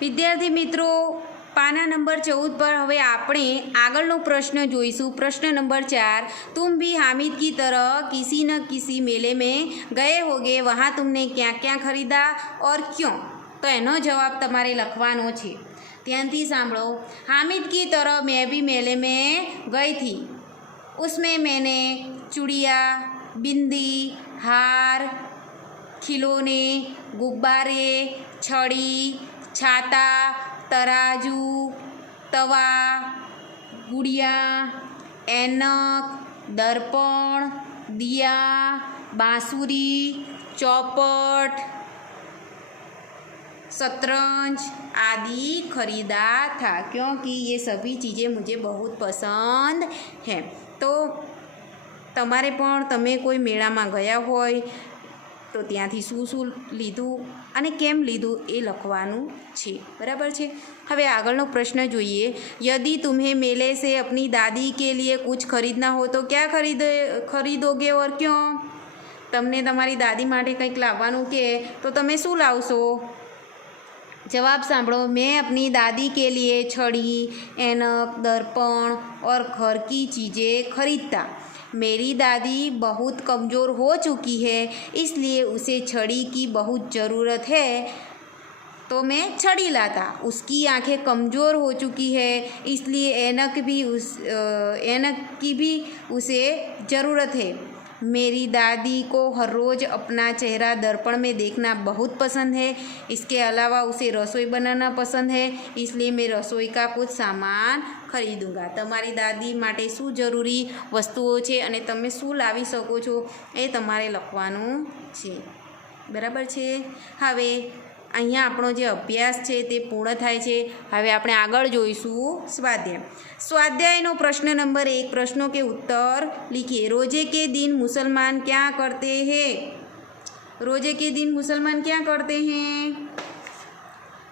विद्यार्थी मित्रों पाना नंबर 14 पर हवे आपणे आगळनो प्रश्न जोईशुं। प्रश्न नंबर 4, तुम भी हामिद की तरह किसी न किसी मेले में गए होगे, वहाँ तुमने क्या क्या खरीदा और क्यों? तो एनो जवाब तमारे लखवानो छे। ध्यानथी सांभळो। हामिद की तरह मैं भी मेले में गई थी। उसमें मैंने चूड़िया, बिंदी, हार, खिलौने, गुब्बारे, छड़ी, छाता, तराजू, तवा, गुड़िया, ऐनक, दर्पण, दिया, बांसुरी, चौपट, शतरंज आदि खरीदा था, क्योंकि ये सभी चीज़ें मुझे बहुत पसंद हैं। तो तमारे पण तमे कोई मेला में गया होय तो त्यांथी शुं शुं लीधुं अने केम लीधुं ए लखवानुं छे। बराबर छे। हवे आगळनो प्रश्न जोईए। यदि तुम्हें मेले से अपनी दादी के लिए कुछ खरीदना हो तो क्या खरीदोगे और क्यों? तमने तमारी दादी माटे कंईक लाववानुं के तो तमे शुं लावशो? जवाब सांभळो। मैं अपनी दादी के लिए छड़ी, ऐनक, दर्पण और घर की चीज़ें खरीदता। मेरी दादी बहुत कमज़ोर हो चुकी है, इसलिए उसे छड़ी की बहुत ज़रूरत है, तो मैं छड़ी लाता। उसकी आंखें कमज़ोर हो चुकी है, इसलिए ऐनक की भी उसे ज़रूरत है। मेरी दादी को हर रोज़ अपना चेहरा दर्पण में देखना बहुत पसंद है। इसके अलावा उसे रसोई बनाना पसंद है, इसलिए मैं रसोई का कुछ सामान खरीदूँगा। तमारी दादी माटे शुं जरूरी वस्तुओं छे अने तमे शुं लावी शको छो ए तमारे लखवानुं छे। बराबर छे। हवे अहींया आपणो जे अभ्यास छे ते पूर्ण थाय छे। हवे आपणे आगळ जोईशुं स्वाध्याय। स्वाध्यायनो प्रश्न नंबर 1, प्रश्नों के उत्तर लिखिए। रोजे के दिन मुसलमान क्या करते हैं? रोजे के दिन मुसलमान क्या करते हैं?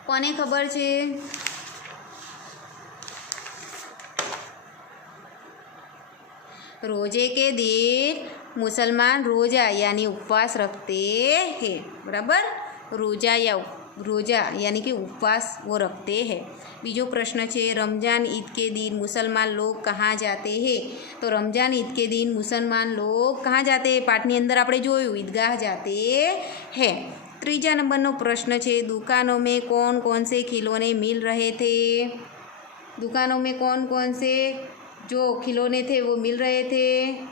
कोने खबर छे? रोजे के दिन मुसलमान रोज़ा यानी उपवास रखते हैं। बराबर। रोज़ा यानी कि उपवास वो रखते हैं। बीजो प्रश्न है, रमजान ईद के दिन मुसलमान लोग कहाँ जाते हैं? तो रमजान ईद के दिन मुसलमान लोग कहाँ जाते हैं? पाठनी अंदर आपणे जोयुं, ईदगाह जाते हैं। तीजा नंबरनो प्रश्न है, दुकानों में कौन कौन से खिलौने मिल रहे थे? दुकानों में कौन कौन से जो खिलौने थे वो मिल रहे थे?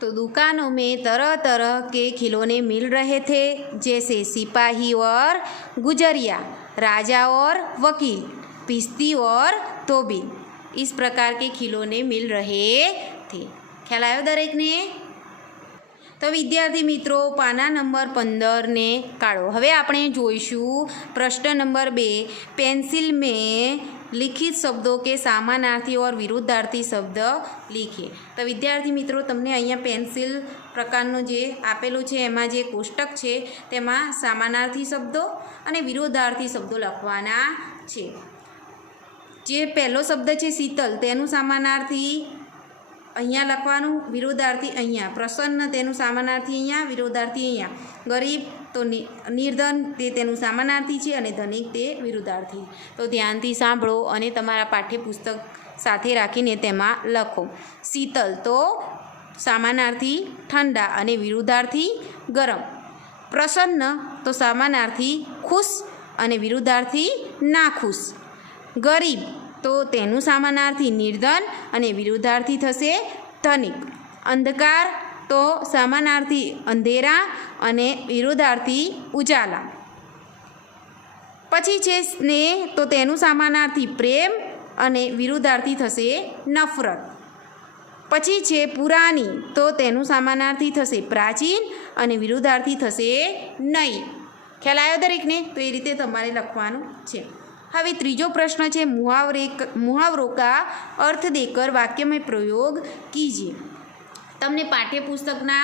तो दुकानों में तरह तरह के खिलौने मिल रहे थे, जैसे सिपाही और गुजरिया, राजा और वकील, भिश्ती और धोबी। इस प्रकार के खिलौने मिल रहे थे। ख्याल आयो दरेक ने? तो विद्यार्थी मित्रों पाना नंबर 15 ने काढ़ो। हवे आपणे जोईशुं प्रश्न नंबर 2, पेंसिल में लिखित शब्दों के समानार्थी और विरुद्धार्थी शब्द लिखिए। तो विद्यार्थी मित्रों तमने अहींया पेंसिल प्रकारनो जे आपेलो छे एमां जे कोष्टक छे तेमां समानार्थी शब्दों अने विरुद्धार्थी शब्दों लखवाना छे। जे पहलो शब्द छे शीतल तेनुं समानार्थी अहींया लखवानुं, विरुद्धार्थी अहींया। प्रसन्न तेनुं समानार्थी अहींया, विरुद्धार्थी अहींया। गरीब तो निर्धन ते तेनुं समानार्थी छे अने धनिक ते विरुद्धार्थी। तो ध्यानथी सांभळो अने तमारा पाठ्यपुस्तक साथे राखीने तेमां लखो। शीतल तो समानार्थी ठंडा अने विरुद्धार्थी गरम। प्रसन्न तो समानार्थी खुश अने विरुद्धार्थी नाखुश। गरीब तो तेनुं समानार्थी निर्धन अने विरुद्धार्थी थशे धनिक। अंधकार तो समानार्थी अंधेरा अने विरुद्धार्थी उजाला। पछी छे स्नेह तो तेनुं समानार्थी प्रेम अने विरुद्धार्थी थशे नफरत। पछी छे पुरानी तो तेनुं समानार्थी थशे प्राचीन अने विरुद्धार्थी थशे नई। ख्याल आयो दरेकने? तो ए रीते तमारे लखवानुं छे। हवे तीजो प्रश्न है, मुहावरों का अर्थ देकर वाक्य में प्रयोग कीजिए। तमने पाठ्यपुस्तकना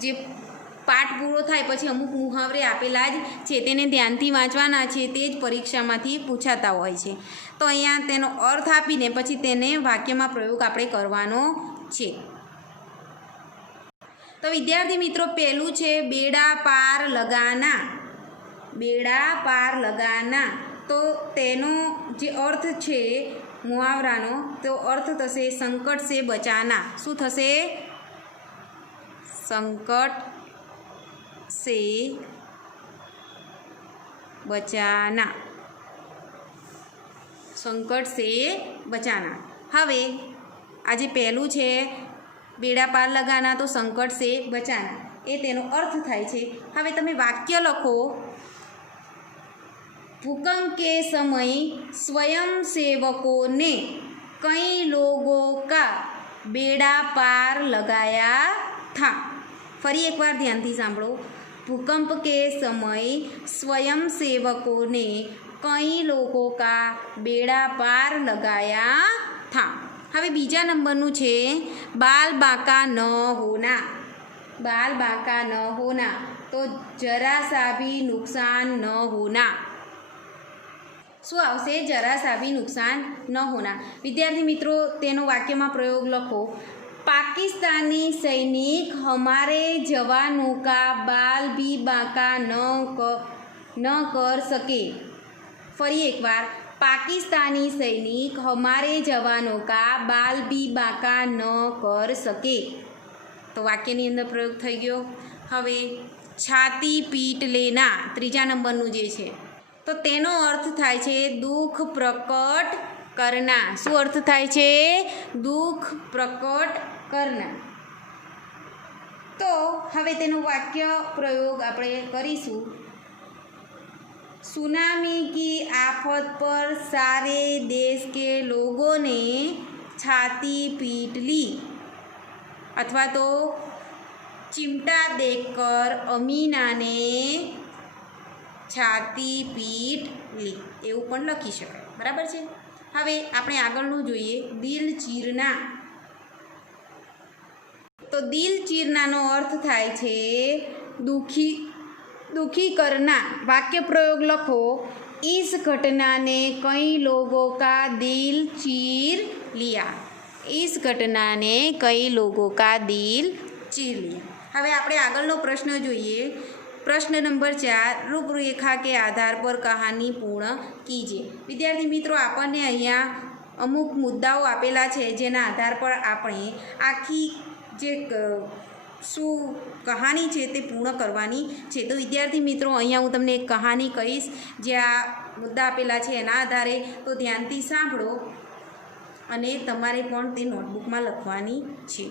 जे पाठ पूरो थाय पछी अमुक मुहावरे आपेला ज छे तेने ध्यानथी वांचवाना छे, ते ज परीक्षामांथी पूछाता होय छे। तो अहींया तेनो अर्थ आपीने पछी तेने वाक्यमां प्रयोग आपणे करवानो छे। तो विद्यार्थी मित्रों पहलू है बेड़ा पार लगाना। बेड़ा पार लगाना तो तेनो जे अर्थ है मुहावरानो तो अर्थ थशे संकट से बचाना। शुं थशे? संकट से बचाना। संकट से बचाना। हवे आज पहलू है बेड़ा पार लगाना तो संकट से बचाना ए तेनो अर्थ थाय छे। हवे तमे वाक्य लखो। भूकंप के समय स्वयंसेवकों ने कई लोगों का बेड़ा पार लगाया था। फरी एक बार ध्यान थी सांभळो। भूकंप के समय स्वयंसेवकों ने कई लोगों का बेड़ा पार लगाया था। हवे बीजा नंबरનું છે बाल बांका न होना। बाल बांका न होना तो जरा सा भी नुकसान न होना। શું આવશે? જરા સા ભી નુકસાન ન હોના। વિદ્યાર્થી મિત્રો તેનો વાક્યમાં પ્રયોગ લખો। पाकिस्तानी सैनिक हमारे जवानों का बाल भी बांका न कर सके। फरी एक बार पाकिस्तानी सैनिक हमारे जवानों का बाल भी बांका न कर सके। तो वाक्यनी अंदर प्रयोग थई गयो। हवे छाती पीट लेना त्रीजा नंबरનું જે છે तो तेनो अर्थ थाय छे दुख प्रकट करना। शुं अर्थ थाय छे? दुख प्रकट करना। तो हवे तेनो वाक्य प्रयोग आपणे करीशुं। सुनामी की आफत पर सारे देश के लोगों ने छाती पीट ली। अथवा तो चिमटा देखकर अमीना ने छाती पीट ली एवं पण लखी शकाय। बराबर है। हवे आपणे आगळनुं जोईए दिल चीरना। तो दिल चीरनानो अर्थ थाय छे दुखी करना। वाक्य प्रयोग लखो। इस घटना ने कई लोगों का दिल चीर लिया। इस घटना ने कई लोगों का दिल चीर लिया। हवे आपणे आगळनो प्रश्न जोईए। प्रश्न नंबर 4 रूपरेखा के आधार पर कहानी पूर्ण कीजिए। विद्यार्थी मित्रों आपने अहींया अमुक मुद्दाओ आपेला छे जेना आधार पर आपणे आखी जे શું કહાની છે તે પૂર્ણ કરવાની છે। તો વિદ્યાર્થી મિત્રો અહીંયા હું તમને એક કહાની કહીશ જે આ મુદ્દા આપેલા છે એના આધારે તો ધ્યાનથી સાંભળો અને તમારે પણ તે નોટબુકમાં લખવાની છે।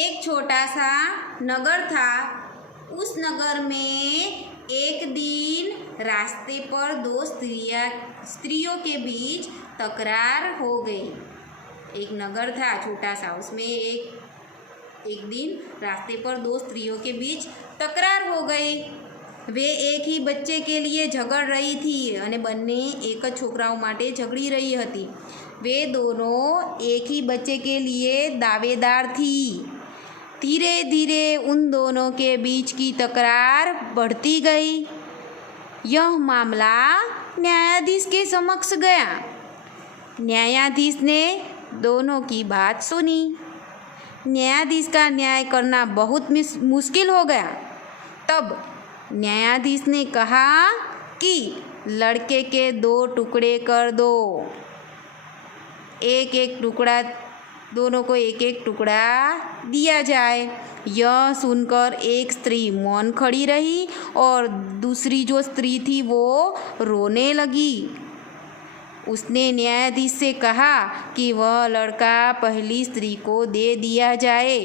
एक छोटा सा नगर था। उस नगर में एक दिन रास्ते पर दो स्त्रियों के बीच तकरार हो गई। एक नगर था छोटा सा, उसमें एक दिन रास्ते पर दो स्त्रियों के बीच तकरार हो गई। वे एक ही बच्चे के लिए झगड़ रही थी और बन्ने एक ज छोकराओ माटे झगड़ी रही हती। वे दोनों एक ही बच्चे के लिए दावेदार थी। धीरे धीरे उन दोनों के बीच की तकरार बढ़ती गई। यह मामला न्यायाधीश के समक्ष गया। न्यायाधीश ने दोनों की बात सुनी। न्यायाधीश का न्याय करना बहुत मुश्किल हो गया। तब न्यायाधीश ने कहा कि लड़के के 2 टुकड़े कर दो। एक एक टुकड़ा, दोनों को एक एक टुकड़ा दिया जाए। यह सुनकर एक स्त्री मौन खड़ी रही और दूसरी जो स्त्री थी वो रोने लगी। उसने न्यायाधीश से कहा कि वह लड़का पहली स्त्री को दे दिया जाए।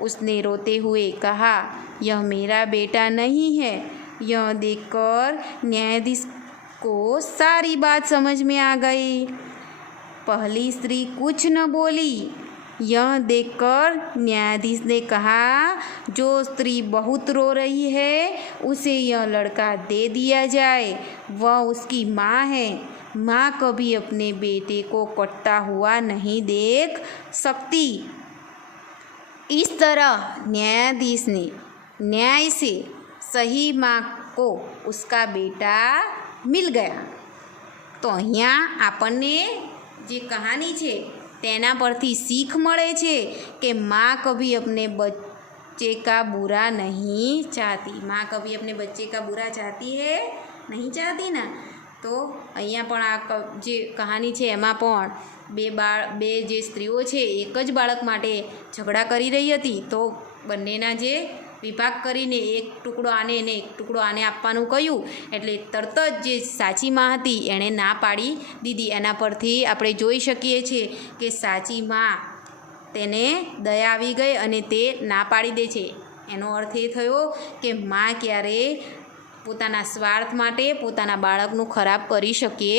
उसने रोते हुए कहा, यह मेरा बेटा नहीं है। यह देखकर न्यायाधीश को सारी बात समझ में आ गई। पहली स्त्री कुछ न बोली। यह देखकर न्यायाधीश ने कहा, जो स्त्री बहुत रो रही है उसे यह लड़का दे दिया जाए। वह उसकी माँ है। माँ कभी अपने बेटे को कटता हुआ नहीं देख सकती। इस तरह न्यायाधीश ने न्याय से सही माँ को उसका बेटा मिल गया। तो अहींया आपने જે કહાની છે તેના પરથી શીખ મળે છે કે माँ कभी अपने बच्चे का बुरा नहीं चाहती। माँ कभी अपने बच्चे का बुरा चाहती है नहीं चाहती ना। तो અહીંયા પણ આ જે કહાની છે એમાં પણ બે જે સ્ત્રીઓ છે એક જ બાળક માટે ઝઘડા કરી રહી હતી, તો બંનેના જે વિભાગ કરીને એક ટુકડો આને ને એક ટુકડો આને આપવાનું કહ્યું, એટલે તરત જ જે સાચી માં હતી એણે ના પાડી દીધી। એના પરથી આપણે જોઈ શકીએ છીએ કે સાચી માં તેને દયા આવી ગઈ અને તે ના પાડી દે છે। એનો અર્થ એ થયો કે માં ક્યારેય પોતાના સ્વાર્થ માટે પોતાના બાળકનું ખરાબ કરી શકે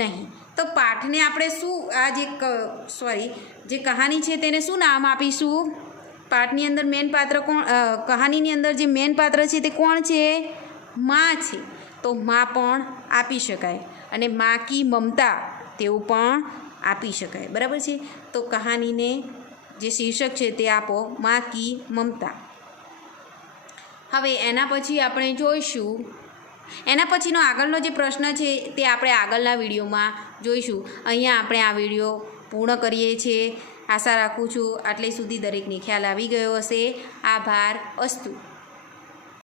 નહીં। તો પાઠને આપણે શું આ જે કહાની છે તેને શું નામ આપીશું? પાઠની અંદર મેન પાત્ર કોણ, કહાનીની અંદર જે મેન પાત્ર છે તે કોણ છે? માં છે। તો માં પણ આપી શકાય અને માં કી મમતા તેવું પણ આપી શકાય, બરાબર છે। તો કહાનીને જે શીર્ષક છે તે આપો માં કી મમતા। હવે એના પછી આપણે જોઈશું, એના પછીનો આગળનો જે પ્રશ્ન છે તે આપણે આગળના વિડીયોમાં જોઈશું। અહીંયા આપણે આ વિડીયો પૂર્ણ કરીએ છીએ। આશા રાખું છું આટલે સુધી દરેકને ખ્યાલ આવી ગયો હશે। આભાર, અસ્તુ।